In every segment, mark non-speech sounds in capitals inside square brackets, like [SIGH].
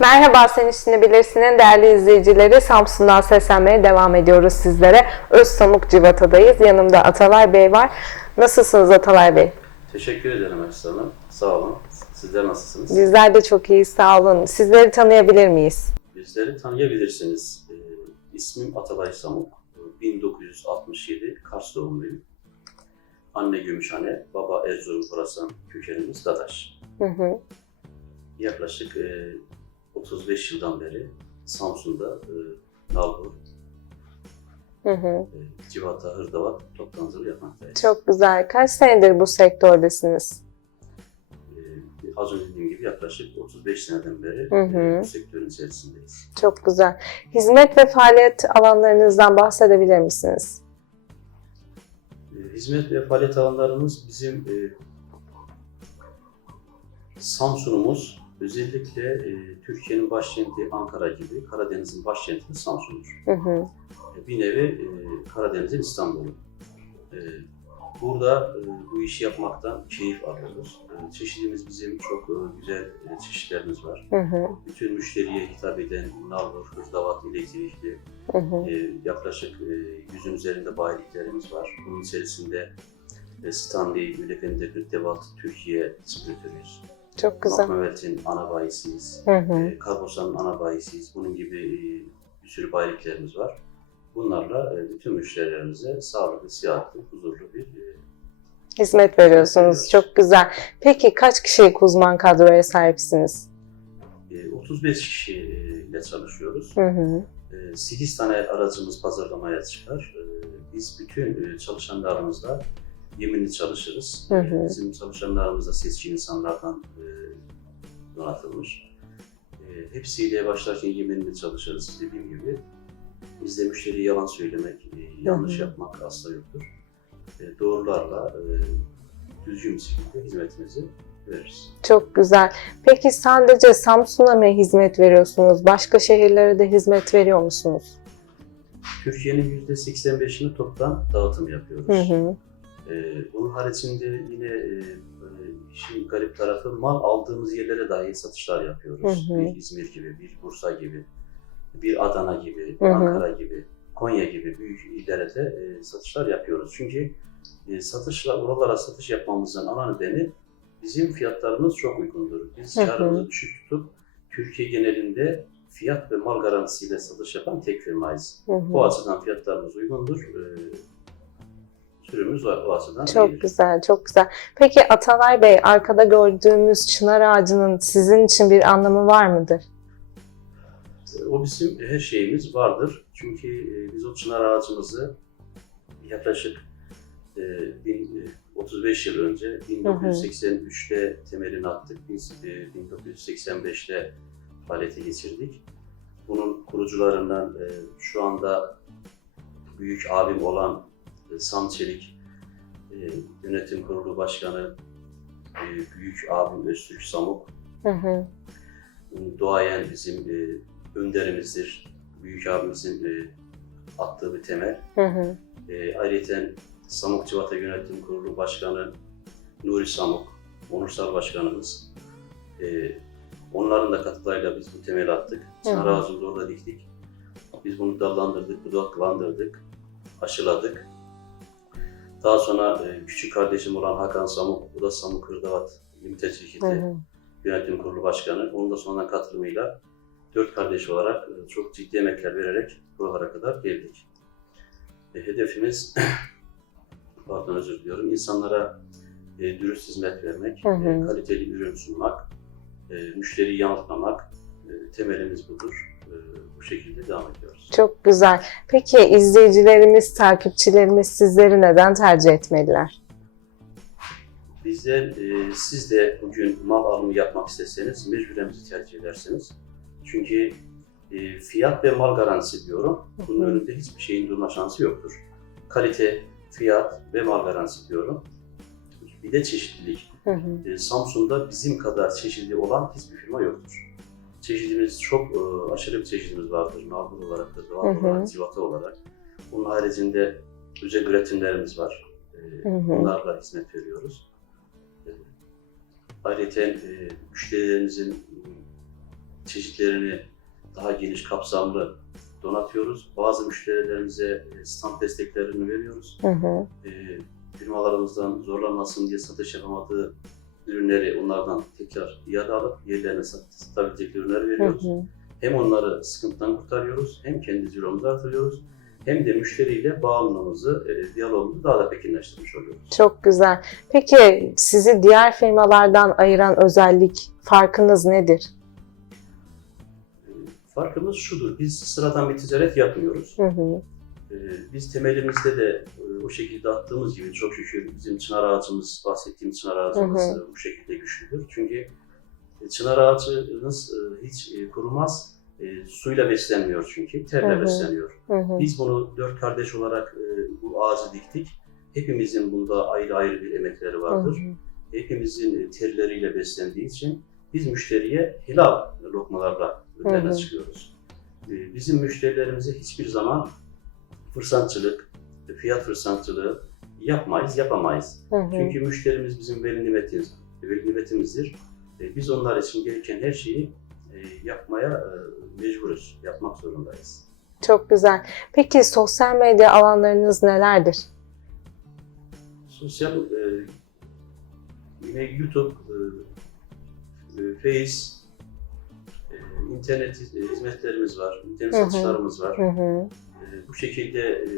Merhaba Sen İşini Bilirsin'in değerli izleyicileri. Samsun'dan seslenmeye devam ediyoruz sizlere. Özsamuk Civata'dayız. Yanımda Atalay Bey var. Nasılsınız Atalay Bey? Teşekkür ederim Esra Hanım. Sağ olun. Sizler nasılsınız? Bizler de çok iyiyiz, sağ olun. Sizleri tanıyabilir miyiz? Bizleri tanıyabilirsiniz. Ee, ismim Atalay Samuk. Ee, 1967 Kars doğumluyum. Anne Gümüşhane, baba Erzurum Horasan, kökenimiz Dadaş. Hı hı. Yaklaşık e, 35 yıldan beri Samsun'da e, nalbur, Hı hı. e, civata, hırdavat toptancılığı yapmaktayız. Çok güzel. Kaç senedir bu sektördesiniz? E, az önce dediğim gibi yaklaşık 35 seneden beri Hı hı. e, bu sektörün içerisindeyiz. Çok güzel. Hizmet ve faaliyet alanlarınızdan bahsedebilir misiniz? E, Hizmet ve faaliyet alanlarımız bizim e, Samsun'umuz özellikle e, Türkiye'nin başkenti Ankara gibi Karadeniz'in başkenti de Samsun'dur. Hı hı. E, bir nevi e, Karadeniz'in İstanbul'u. E, burada e, bu işi yapmaktan keyif alıyoruz. E, çeşidimiz bizim çok e, güzel e, çeşitlerimiz var. Hı hı. Bütün müşteriye hitap eden nalbur, hırdavat, elektrikli, Hı hı. e, yaklaşık e, yüzün üzerinde bayiliklerimiz var. Bunun içerisinde e, Stanley, Ülefendi, Devat, Türkiye distribütörüyüz. Çok güzel. Makmavelt'in ana bayisiyiz. Hı hı. E, Karbosan'ın ana bayisiyiz. Bunun gibi e, bir sürü bayiliklerimiz var. Bunlarla e, bütün müşterilerimize sağlıklı, sıhhatli, huzurlu bir e, Hizmet veriyorsunuz. Veriyoruz. Çok güzel. Peki kaç kişilik uzman kadroya sahipsiniz? e, 35 kişiyle çalışıyoruz. Hı hı. E, 8 tane aracımız pazarlamaya çıkar. E, Biz bütün e, çalışanlarımızla yeminli çalışırız. Hı hı. Bizim çalışanlarımız da seçkin insanlardan e, donatılmış. E, Hepsiyle başlarken yeminli çalışırız dediğim gibi. Bizde müşteriye yalan söylemek, e, yanlış yapmak asla yoktur. E, Doğrularla e, düzgün bir şekilde hizmetimizi veririz. Çok güzel. Peki sadece Samsun'a mı hizmet veriyorsunuz? Başka şehirlere de hizmet veriyor musunuz? Türkiye'nin %85'ini toptan dağıtım yapıyoruz. Hı hı. Ee, bunun haricinde yine e, işin garip tarafı mal aldığımız yerlere dahi satışlar yapıyoruz. Hı hı. Bir İzmir gibi, bir Bursa gibi, bir Adana gibi, Hı hı. Ankara gibi, Konya gibi büyük illere de e, satışlar yapıyoruz. Çünkü e, satışla oralara satış yapmamızın ana nedeni bizim fiyatlarımız çok uygundur. Biz karımızı düşük tutup Türkiye genelinde fiyat ve mal garantisiyle satış yapan tek firmayız. Hı hı. Bu açıdan fiyatlarımız uygundur. Ee, sürümümüz var o açıdan. Çok iyidir. güzel, çok güzel. Peki Atalay Bey, arkada gördüğümüz çınar ağacının sizin için bir anlamı var mıdır? O bizim her şeyimiz vardır. Çünkü e, biz o çınar ağacımızı yaklaşık e, bin- e, 35 yıl önce 1983'te temelini attık. Biz, e, 1985'te faaliyete geçirdik. Bunun kurucularından e, şu anda büyük abim olan e, Sam Çelik e, yönetim kurulu başkanı e, büyük abim Öztürk Samuk Hı hı. duayen bizim e, önderimizdir. Büyük abimizin e, attığı bir temel. Hı hı. E, ayrıca Samuk Civata Yönetim Kurulu Başkanı Nuri Samuk, onursal başkanımız. E, onların da katkılarıyla biz bu temeli attık. Çınar ağacını orada diktik. Biz bunu dallandırdık, budaklandırdık, aşıladık. Daha sonra e, küçük kardeşim olan Hakan Samuk, o da Samuk Hırdavat Limited şirketi Hı hı. yönetim kurulu başkanı. Onun da sonradan katılımıyla dört kardeş olarak e, çok ciddi emekler vererek buralara kadar geldik. E, hedefimiz, [COUGHS] pardon özür diliyorum, insanlara e, dürüst hizmet vermek, Hı hı. e, kaliteli ürün sunmak, e, müşteriyi yanıltmamak, e, temelimiz budur. E, bu şekilde devam ediyoruz. Çok güzel. Peki izleyicilerimiz, takipçilerimiz sizleri neden tercih etmeliler? Bizden e, siz de bugün mal alımı yapmak isteseniz mecburen bizi tercih edersiniz. Çünkü e, fiyat ve mal garantisi diyorum. Bunun Hı hı. önünde hiçbir şeyin durma şansı yoktur. Kalite, fiyat ve mal garantisi diyorum. Bir de çeşitlilik. Hı hı. E, Samsun'da bizim kadar çeşitli olan hiçbir firma yoktur. Çeşidimiz çok e, aşırı bir çeşidimiz vardır. Nalbur olarak, kızıvat hı. olarak, civata olarak. Bunun haricinde özel üretimlerimiz var. E, Hı hı. Bunlarla hizmet veriyoruz. E, Ayrıca e, müşterilerimizin çeşitlerini daha geniş kapsamlı donatıyoruz. Bazı müşterilerimize e, stand desteklerini veriyoruz. Hı hı. E, firmalarımızdan zorlanmasın diye satış yapamadığı ürünleri onlardan tekrar iade alıp yerlerine sat- satabilecek ürünler Hı veriyoruz. hı. Hem onları sıkıntıdan kurtarıyoruz, hem kendi ciromuzu artırıyoruz, hem de müşteriyle bağımlılığımızı, e, diyalogumuzu daha da pekinleştirmiş oluyoruz. Çok güzel. Peki sizi diğer firmalardan ayıran özellik, farkınız nedir? Farkımız şudur, biz sıradan bir ticaret yapmıyoruz. Hı hı. E, Biz temelimizde de e, o şekilde attığımız gibi çok şükür bizim çınar ağacımız, bahsettiğimiz çınar ağacımız Hı e, bu şekilde güçlüdür. Çünkü e, çınar ağacınız e, hiç kurumaz, suyla beslenmiyor çünkü, terle Hı hı. besleniyor. Hı hı. Biz bunu dört kardeş olarak bu ağacı diktik. Hepimizin bunda ayrı ayrı bir emekleri Hı vardır. hı. Hepimizin e, terleriyle beslendiği için biz müşteriye helal lokmalarla Hı hı. çıkıyoruz. Bizim müşterilerimize hiçbir zaman fırsatçılık, e, fiyat fırsatçılığı yapmayız, yapamayız. Hı hı. Çünkü müşterimiz bizim veli nimetimiz, veli nimetimizdir. E, Biz onlar için gereken her şeyi e, yapmaya e, mecburuz, yapmak zorundayız. Çok güzel. Peki sosyal medya alanlarınız nelerdir? Sosyal e, yine YouTube, e, e, Face, e, internet e, hizmetlerimiz var, internet satışlarımız var. Hı hı. E, bu şekilde e,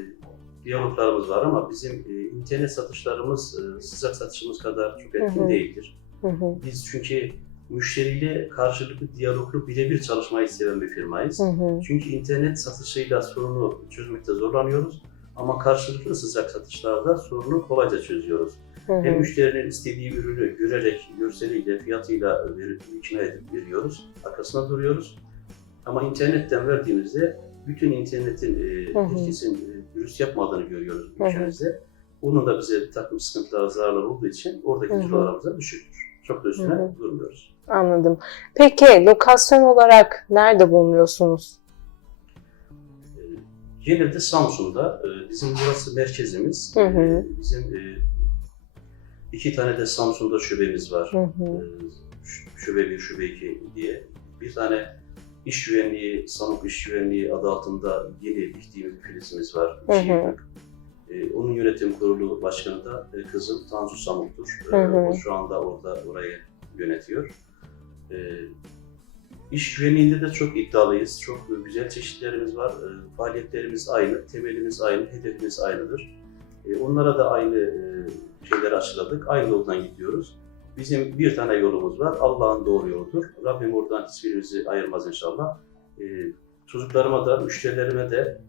diyaloglarımız var ama bizim e, internet satışlarımız e, sıcak satışımız kadar çok etkin Hı hı. değildir. Hı hı. Biz çünkü müşteriyle karşılıklı, diyaloglu, birebir çalışmayı seven bir firmayız. Hı hı. Çünkü internet satışıyla sorunu çözmekte zorlanıyoruz. Ama karşılıklı sıcak satışlarda sorunu kolayca çözüyoruz. Hı Hem müşterinin istediği ürünü görerek, görseliyle, fiyatıyla ikna edip veriyoruz. Arkasında duruyoruz. Ama internetten verdiğimizde bütün internetin e, herkesin e, dürüst yapmadığını görüyoruz ülkemizde. Onun da bize bir takım sıkıntılar, zararlar olduğu için oradaki Hı hı. cirolarımız düşüktür. Çok da üstüne Hı hı. durmuyoruz. Anladım. Peki lokasyon olarak nerede bulunuyorsunuz? E, Genelde Samsun'da, e, bizim burası merkezimiz. Hı hı. E, Bizim e, iki tane de Samsun'da şubemiz var. Hı hı. E, Şube 1, şube 2 diye. Bir tane iş güvenliği, Samuk İş Güvenliği adı altında yeni diktiğimiz bir filizimiz var. Hı hı. Şehirlik. E, onun yönetim kurulu başkanı da e, kızım Tansu Samuk'tur. E, o şu anda orada orayı yönetiyor. E, İş güvenliğinde de çok iddialıyız. Çok güzel çeşitlerimiz var. E, Faaliyetlerimiz aynı, temelimiz aynı, hedefimiz aynıdır. E, Onlara da aynı e, şeyleri aşıladık. Aynı yoldan gidiyoruz. Bizim bir tane yolumuz var. Allah'ın doğru yoludur. Rabbim oradan hiçbirimizi ayırmaz inşallah. E, Çocuklarıma da, müşterilerime de,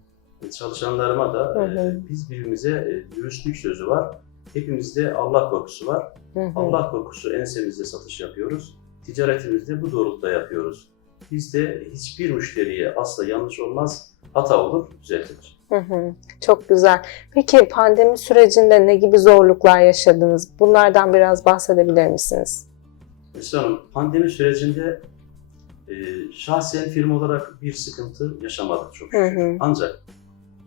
e, çalışanlarıma da Hı e, hı. biz birbirimize e, dürüstlük sözü var. Hepimizde Allah korkusu var. Hı hı. Allah korkusu ensemizde satış yapıyoruz. Ticaretimizde bu doğrultuda yapıyoruz. Bizde hiçbir müşteriye asla yanlış olmaz, hata olur, düzeltilir. Hı hı. Çok güzel. Peki pandemi sürecinde ne gibi zorluklar yaşadınız? Bunlardan biraz bahsedebilir misiniz? Mesela Hanım, pandemi sürecinde e, şahsen firma olarak bir sıkıntı yaşamadık çok Hı hı. Ancak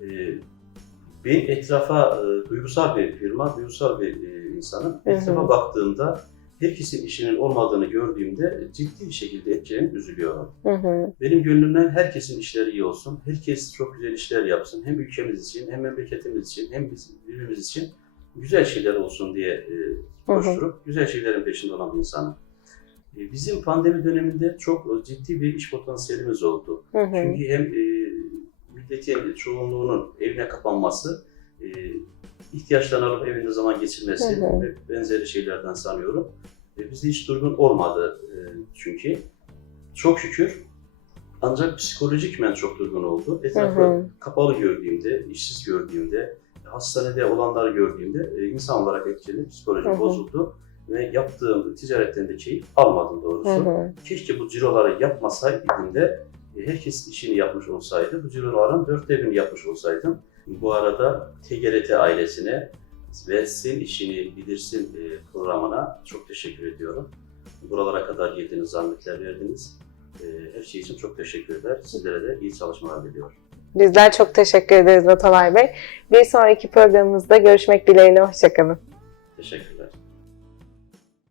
e, benim etrafa e, duygusal bir firma, duygusal bir e, insanım. Hı hı. Etrafa baktığımda herkesin işinin olmadığını gördüğümde ciddi bir şekilde etkilenip üzülüyorum. Hı hı. Benim gönlümden herkesin işleri iyi olsun. Herkes çok güzel işler yapsın. Hem ülkemiz için, hem memleketimiz için, hem biz birbirimiz için güzel şeyler olsun diye e, Hı hı. koşturup güzel şeylerin peşinde olan bir insanım. E, bizim pandemi döneminde çok ciddi bir iş potansiyelimiz oldu. Hı hı. Çünkü hem e, milletin çoğunluğunun evine kapanması, e, ihtiyaçlarını alıp evinde zaman geçirmesi hı. ve benzeri şeylerden sanıyorum. E, bizde hiç durgun olmadı e, çünkü. Çok şükür ancak psikolojikmen çok durgun oldu. Etrafı Hı hı. kapalı gördüğümde, işsiz gördüğümde, hastanede olanları gördüğümde e, insan olarak etkilenip psikolojim Hı hı. bozuldu. Ve yaptığım ticaretten de keyif almadım doğrusu. Hı hı. Keşke bu ciroları yapmasaydım da e, herkes işini yapmış olsaydı, bu ciroların dörtte birini yapmış olsaydım. Bu arada TGRT ailesine Versin işini bilirsin e, programına çok teşekkür ediyorum. Buralara kadar geldiniz, zahmetler verdiniz. E, Her şey için çok teşekkürler. Sizlere de iyi çalışmalar diliyorum. Bizler çok teşekkür ederiz Atalay Bey. Bir sonraki programımızda görüşmek dileğiyle. Hoşçakalın. Teşekkürler.